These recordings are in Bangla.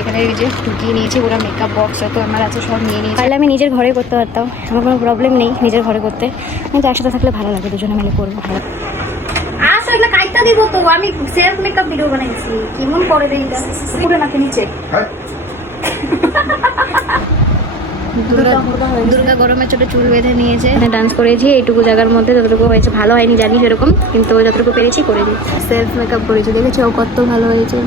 এখানে এই যে ঢুকিয়ে নিয়েছি পুরো মেকআপ বক্স তো আমার আছে সব নিয়ে নিয়েছি। তাহলে আমি নিজের ঘরে করতে পারতাম, আমার কোনো প্রবলেম নেই নিজের ঘরে করতে, কিন্তু একসাথে থাকলে ভালো লাগে, দুজনে মিলে করবো ভালো। আসলে কাইটা দিব তো, আমি সেলফ মেকআপ ভিডিও বানাইছি, কেমন করে দেই এটা পুরো নাকে নিচে। দুর্গা গরমে ছোট চুল বেঁধে নিয়েছে, ডান্স করেছি এইটুকু জায়গার মধ্যে, যতটুকু হয়েছে ভালো হয়নি জানি সেরকম, কিন্তু যতটুকু পেরেছি করে দিই। সেলফ মেকআপ করেছি, দেখেছি ও কত ভালো হয়েছে।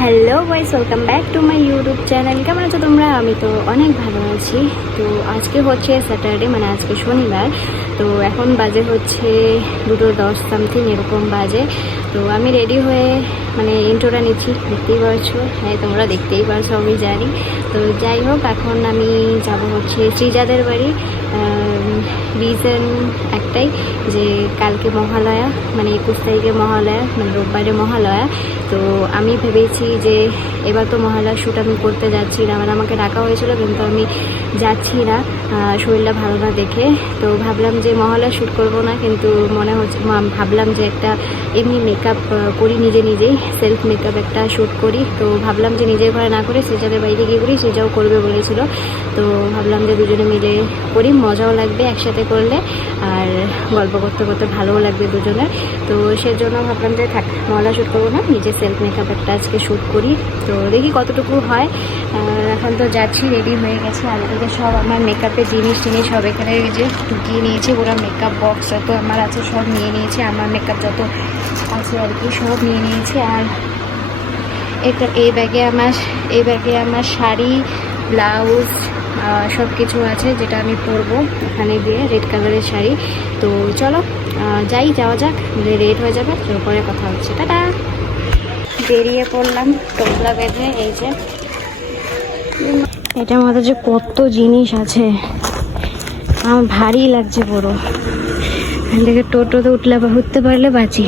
Hello guys, welcome back to my YouTube channel. কেমন আছো তোমরা? আমি তো অনেক ভালো আছি। তো আজকে হচ্ছে স্যাটারডে, মানে আজকে শনিবার। তো এখন বাজে হচ্ছে 2:10 সামথিং এরকম বাজে। তো আমি রেডি হয়ে মানে ইন্ট্রোটা নিচ্ছি, দেখতেই পারছো। হ্যাঁ, তোমরা দেখতেই পারছো, আমি জানি। তো যাই হোক, এখন আমি যাব হচ্ছে শ্রীজাদের বাড়ি। রিজন একটাই যে কালকে মহালয়া, মানে 21 তারিখে মহালয়া, মানে রোববারে মহালয়া। তো আমি ভেবেছি যে এবার তো মহালয়ার শ্যুট আমি করতে যাচ্ছি না, মানে আমাকে ডাকা হয়েছিল কিন্তু আমি যাচ্ছি না শরীরটা ভালো না দেখে। তো ভাবলাম যে মহালয়ার শ্যুট করব না, কিন্তু মনে হচ্ছে ভাবলাম যে একটা এমনি মেকআপ করি, নিজেই সেলফ মেকআপ একটা শ্যুট করি। তো ভাবলাম যে নিজের ঘরে না করে শ্রীজাদের বাড়িতে গিয়ে করি, শ্রীজাও করবে বলেছিল। তো ভাবলাম যে দুজনে মিলে করি, মজাও লাগবে একসাথে করলে, আর গল্প করতে করতে ভালোও লাগবে দুজনের। তো সেজন্য ভাবলাম যে থাক, মহালয়া শ্যুট করবো না, নিজে সেলফ মেকআপ একটা আজকে শ্যুট করি। তো দেখি কতটুকু হয়। এখন তো যাচ্ছি, রেডি হয়ে গেছে। আগে থেকে সব আমার মেকআপের জিনিস সব এখানে এই যে ঢুকিয়ে নিয়েছি, পুরো মেকআপ বক্স যত আমার আছে সব নিয়ে নিয়েছি, আমার মেকআপ যত আছে আর কি সব নিয়ে নিয়েছি। আর এই ব্যাগে আমার শাড়ি, ব্লাউজ সব কিছু আছে, যেটা আমি পরবো এখানে দিয়ে, রেড কালারের শাড়ি। তো চলো যাওয়া যাক, রেড হয়ে যাবে, পরে কথা হচ্ছে। টাটা। বেরিয়ে পড়লাম টোপলা বেঁধে। এই যে এটার মধ্যে যে কত জিনিস আছে, আমার ভারী লাগছে পুরো। এখান থেকে টোটোতে উঠতে পারলে বাঁচি,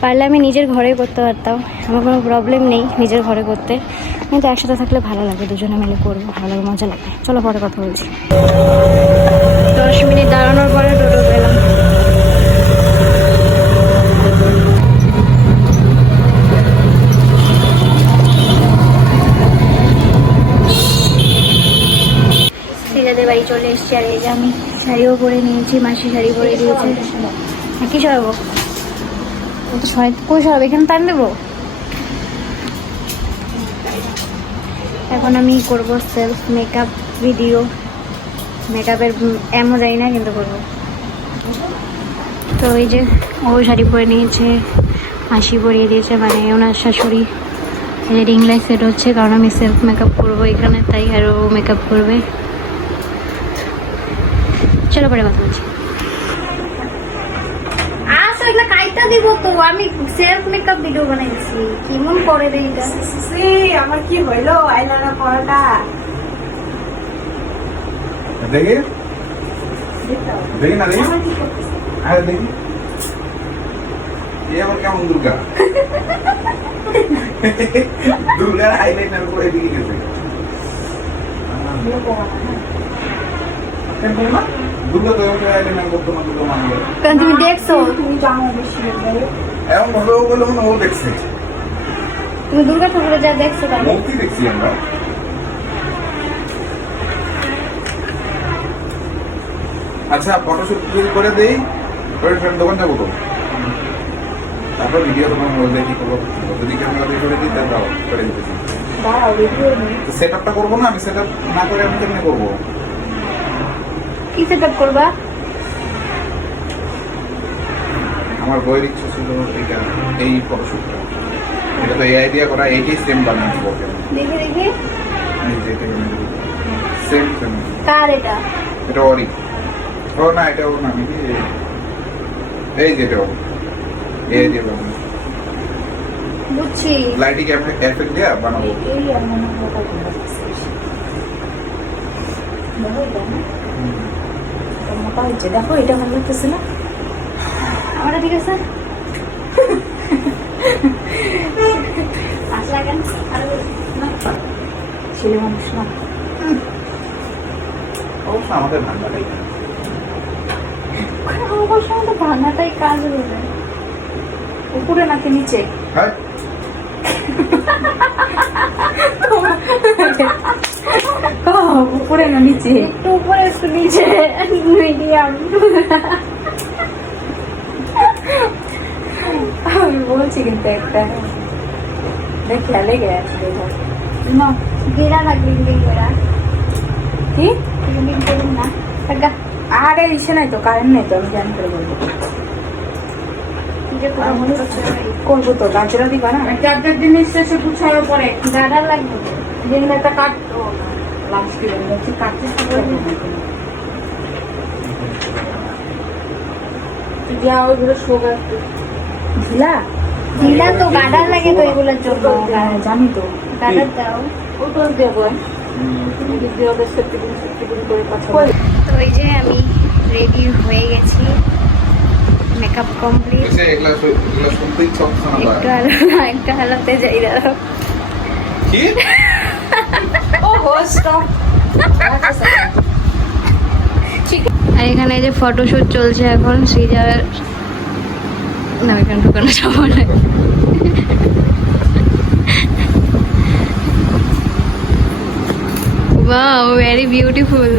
পারলে আমি নিজের ঘরে করতে পারতাম, আমার কোনো প্রবলেম নেই নিজের ঘরে করতে, কিন্তু একসাথে থাকলে ভালো লাগে, দুজনে মিলে করবো ভালো লাগে, মজা লাগে। চলো পরে কথা বলছি। 10 মিনিট দাঁড়ানোর পরে টোটো পেলাম। শ্রীজাদের বাড়ি চলে এসেছি। আর এই যে আমি শাড়িও পরে নিয়েছি, মাসি শাড়ি পরে দিয়েছে। কি সরাবো? কই সরাবো? এখানে টান দেবো। এখন আমি করব সেলফ মেকআপ ভিডিও, মেকআপের এমন যাই না কিন্তু করবো। তো এই যে ও শাড়ি পরে নিয়েছে, মাসি পরিয়ে দিয়েছে, মানে ওনার শাশুড়ি। রিং লাইট সেট হচ্ছে, কারণ আমি সেলফ মেকআপ করবো এখানে, তাই আর ও মেকআপ করবে। চলো পরে কথা বলছি। আসলে কাইটা দিব তো, আমি সেলফ মেকআপ ভিডিও বানাইছি, কেমন করে দেই এটা। আমার কি হইলো আইলাইনার পরাটা? দেখি দেখি না দেখি, আরে দেখি এবার কেমন দুর্গা দুর্গার আইলাইনার করে দিকে গেছে। দুর্গা তো আইলাইনার করতো না, দুর্গা মানবে। কারণ তুমি দেখছো, তুমি জানো বেশি এমন ভাবে ও বলে মনে ও দেখছে, তুমি দুর্গা ঠাকুরের যা দেখছো তাই মূর্তি দেখছি আমরা। আচ্ছা, ফটোশুট করে দেই, দোকান যাবো তো, তারপর ভিডিও তোমার বলবে কি করবো। যদি ক্যামেরা দিয়ে করে দিই তাহলে দাও, করে দিতেছি। সেট আপটা করবো না, আমি সেট আপ না করে আমি কেমনে করবো? কি সেট আপ করবা? আমার বইয়ের ইচ্ছা ছিল এইটা, এই ফটোশুটটা। এটা তো এআই দিয়ে করা, এইটাই সেম বানাবো। দেখে দেখে সেম কার এটা? এটা ওরই। ও না, এটা ও না, এই যে এটা এআই দিয়ে বানাবো। বুঝছি, লাইটিং এফেক্ট দিয়ে বানাবো। মোটা হচ্ছে, দেখো এটা ভালো লাগতেছে না? আমারটা ঠিক আছে। আসলে কেন ছেলে মানুষ না, অবশ্য আমাদের ভান্ডাটাই ভাঙাটাই কাজ হবে, উপরে নাকি নিচে? হ্যাঁ উপরে না নিচে? একটু উপরে একটু নিচে, মিডিয়াম। আমি বলছি কিন্তু একটা খেয়ালে গেছে না গেরা না, গ্লিং গেরা কি গ্লিং করুন না। আরে ইসে নাই তো, কারেন্ট নাই তো, আমি জানি করে বলবো। করবো তো, গাজরা দিবা না? চারটার জিনিস শেষে গুছানোর পরে গাডার লাগবে তো। যেগুলো একটা কাট লাস্ট দিলাম যাচ্ছি কাটতে যা ওইগুলো শোকা ঢিলা ঢিলা তো গাডার লাগে তো এগুলোর জন্য। জানি তো, গাডার দাও। ও তো দেবো করে কথা তো এই যে আমি রেডি হয়ে গেছি, মেকআপ কমপ্লিট। এগুলা শুনতে ইচ্ছা হচ্ছে না একটু হালাতে যাই দাঁড়াও। কি ও হোস্ট আর এখানে যে ফটোশুট চলছে এখন সৃজার, না এখানে ঢুকানো যাবো না। Wow, very beautiful.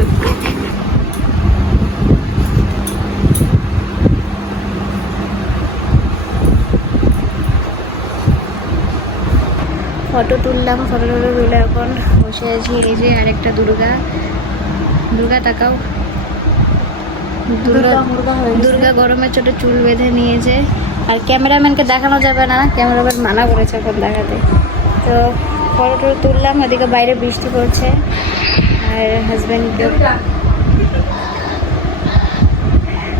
ফটো তুললাম, ফটো তুলে এখন বসে আছি। এই যে আরেকটা দুর্গা তাকাও। দুর্গা গরমের ছোট চুল বেঁধে নিয়েছে, আর ক্যামেরাম্যানকে দেখানো যাবে না, ক্যামেরাম্যান মানা করেছে এখন দেখাতে। তো ফটো তুললাম, ওদিকে বাইরে বৃষ্টি পড়ছে। আর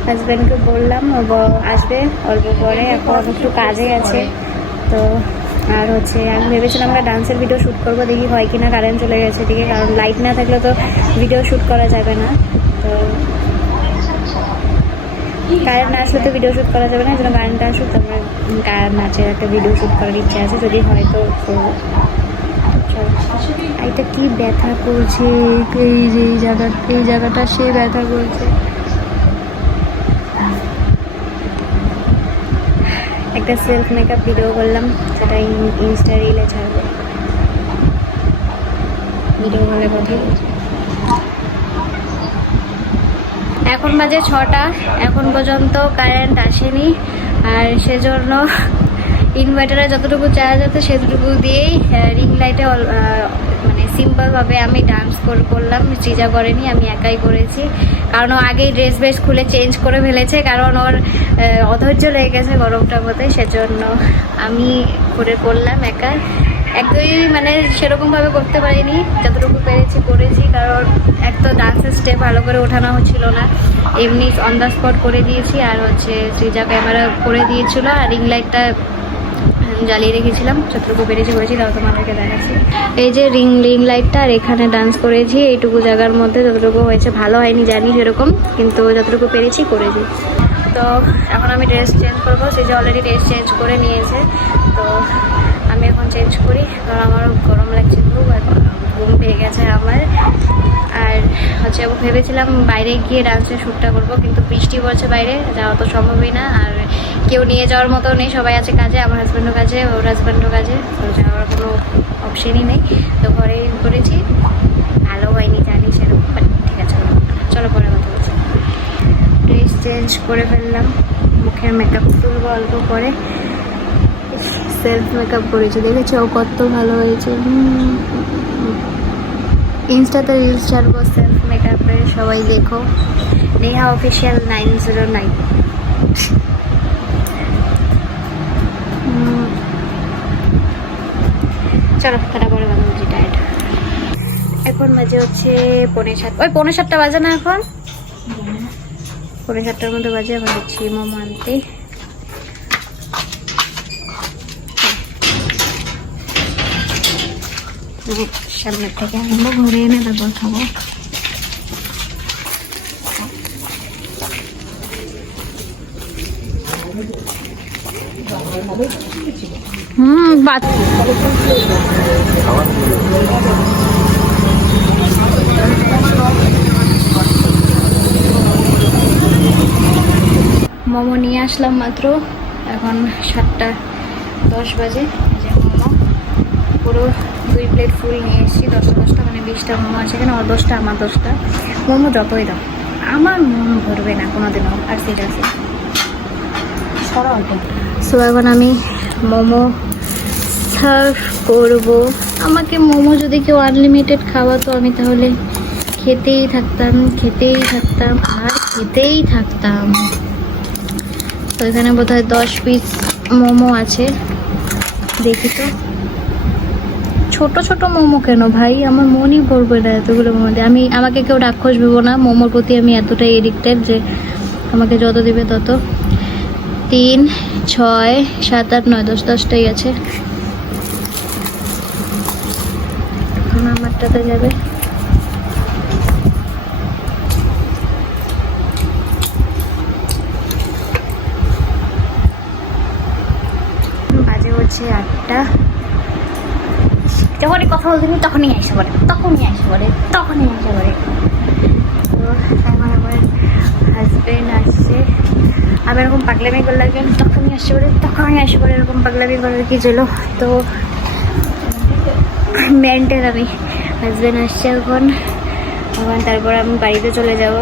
হাজব্যান্ডকে বললাম ও আসবে অল্প পরে, এখন একটু কাজে আছে। তো আর হচ্ছে আমি ভেবেছিলাম আমরা ডান্সের ভিডিও শ্যুট করবো, দেখি হয় কিনা। কারেন্ট চলে গেছে এদিকে, কারণ লাইট না থাকলে তো ভিডিও শ্যুট করা যাবে না। তো কারেন্ট না আসলে তো ভিডিও শ্যুট করা যাবে না, এই জন্য কারেন্টটা আসুক, তারপরে নাচের একটা ভিডিও শ্যুট করার ইচ্ছা আছে, যদি হয় তো করবো। এটা কি ব্যথা করছে, এই জায়গাটা সে ব্যথা করছে। একটা সেলফ মেকআপ ভিডিও করলাম, সেটা ইনস্টা রিলে ছাড়বো। ভিডিও বলে কথা বলছি। এখন বাজে 6টা, এখন পর্যন্ত কারেন্ট আসেনি। আর সেজন্য ইনভার্টারে যতটুকু চার্জ আছে সেটুকু দিয়েই রিং লাইটে মানে সিম্পলভাবে আমি ডান্স করলাম। সৃজা করেনি, আমি একাই করেছি, কারণ ও আগেই ড্রেস খুলে চেঞ্জ করে ফেলেছে, কারণ ওর অধৈর্য লেগে গেছে গরমটার মধ্যে, সেজন্য আমি করলাম একা। একদমই মানে সেরকমভাবে করতে পারিনি, যতটুকু পেরেছি করেছি, কারণ এক তো ডান্সের স্টেপ ভালো করে ওঠানো হচ্ছিল না, এমনি অন দ্য স্পট করে দিয়েছি। আর হচ্ছে সৃজা ক্যামেরা করে দিয়েছিল, আর রিং লাইটটা জ্বালিয়ে রেখেছিলাম, যতটুকু পেরেছি করেছি, তাও তোমাদেরকে দেখাচ্ছি। এই যে রিং লাইটটা, আর এখানে ডান্স করেছি এইটুকু জায়গার মধ্যে, যতটুকু হয়েছে। ভালো হয়নি জানি সেরকম, কিন্তু যতটুকু পেরেছি করেছি। তো এখন আমি ড্রেস চেঞ্জ করবো, সৃজা অলরেডি ড্রেস চেঞ্জ করে নিয়েছে। তো আমি এখন চেঞ্জ করি, কারণ আমারও গরম লাগছে খুব, ঘুম পেয়ে গেছে আমার। আর হচ্ছে ভেবেছিলাম বাইরে গিয়ে ডান্সের শ্যুটটা করবো, কিন্তু বৃষ্টি পড়ছে বাইরে, যাওয়া তো সম্ভবই না। আর কেউ নিয়ে যাওয়ার মতো নেই, সবাই আছে কাজে, আমার হাজব্যান্ডও কাজে, ওর হাজব্যান্ডও কাজে, তো যাওয়ার কোনো অপশনই নেই। তো ঘরেই করেছি, ভালো হয়নি জানি সেরকম, বাট ঠিক আছে, চলো পরে কথা বলছি। ড্রেস চেঞ্জ করে ফেললাম, মুখের মেকআপ তুলবো অল্প পরে। সেলফ মেকআপ করেছি, দেখেছো কত ভালো হয়েছে। ইনস্টাতে রিলস ছাড়বো সেলফ মেকআপের, সবাই দেখো। নেহা অফিসিয়াল 909। চলো তারা পরে কথা বলছি, টায়ার্ড। এখন বাজে হচ্ছে 7:45, ওই 7:45 বাজে না, এখন 7:45 মধ্যে বাজে। এখন হচ্ছি মোমো আনতে। সামনের থেকে আনবো, ঘুরে এনে তারপর খাবো। মোমো নিয়ে আসলাম মাত্র, এখন 7:10 বাজে। মোমো পুরো 2 প্লেট ফুল নিয়ে এসেছি, 10টা 10টা, মানে 20টা মোমো আছে এখানে, ওর 10টা আমার 10টা। মোমো যতই দাও আমার মন ভরবে না কোনোদিনও। আর সেটা আছে সরা ওটা। সো এখন আমি মোমো সার্ভ করবো। আমাকে মোমো যদি কেউ আনলিমিটেড খাওয়াতো আমি তাহলে খেতেই থাকতাম আর খেতেই থাকতাম। তো এখানে বোধহয় 10 পিস মোমো আছে, দেখি তো। ছোট ছোট মোমো কেন ভাই, আমার মনই পড়বে না এতগুলো মোমো দিয়ে। আমাকে কেউ রাক্ষস ভেবো না, মোমোর প্রতি আমি এতটাই এডিক্টেড যে আমাকে যত দিবে তত। 3, 6, 7, 8, 9, 10, 10টাই আছে। এখন আমারটাতে যাবে। বাজে হচ্ছে 8টা। যখনই কথা বলতে নি তখনই আসে পড়ে। তো এখন আমার হাজবেন্ড আসছে, আবার এরকম পাগলামি করলে তখনই আসে পড়ে, এরকম পাগলামি করার কি ছিল। তো মেন্টেল আমি। হাজবেন্ড আসছে এখন, তারপর আমি বাড়িতে চলে যাব।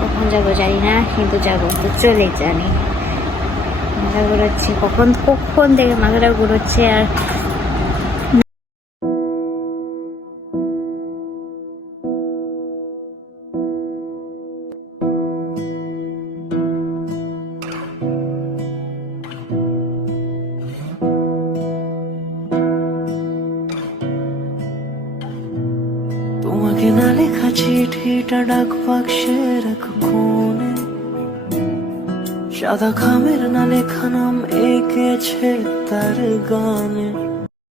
কখন যাবো জানি না, কিন্তু যাবো তো চলে জানি। মাথা ঘুরাচ্ছে, কখন থেকে মাথাটা ঘুরোচ্ছে। আর তোমাকে না লেখা চিঠিটা ডাক বাক্সের এক কোণে, সাদা খামের না লেখা নাম এঁকেছে তার গানে।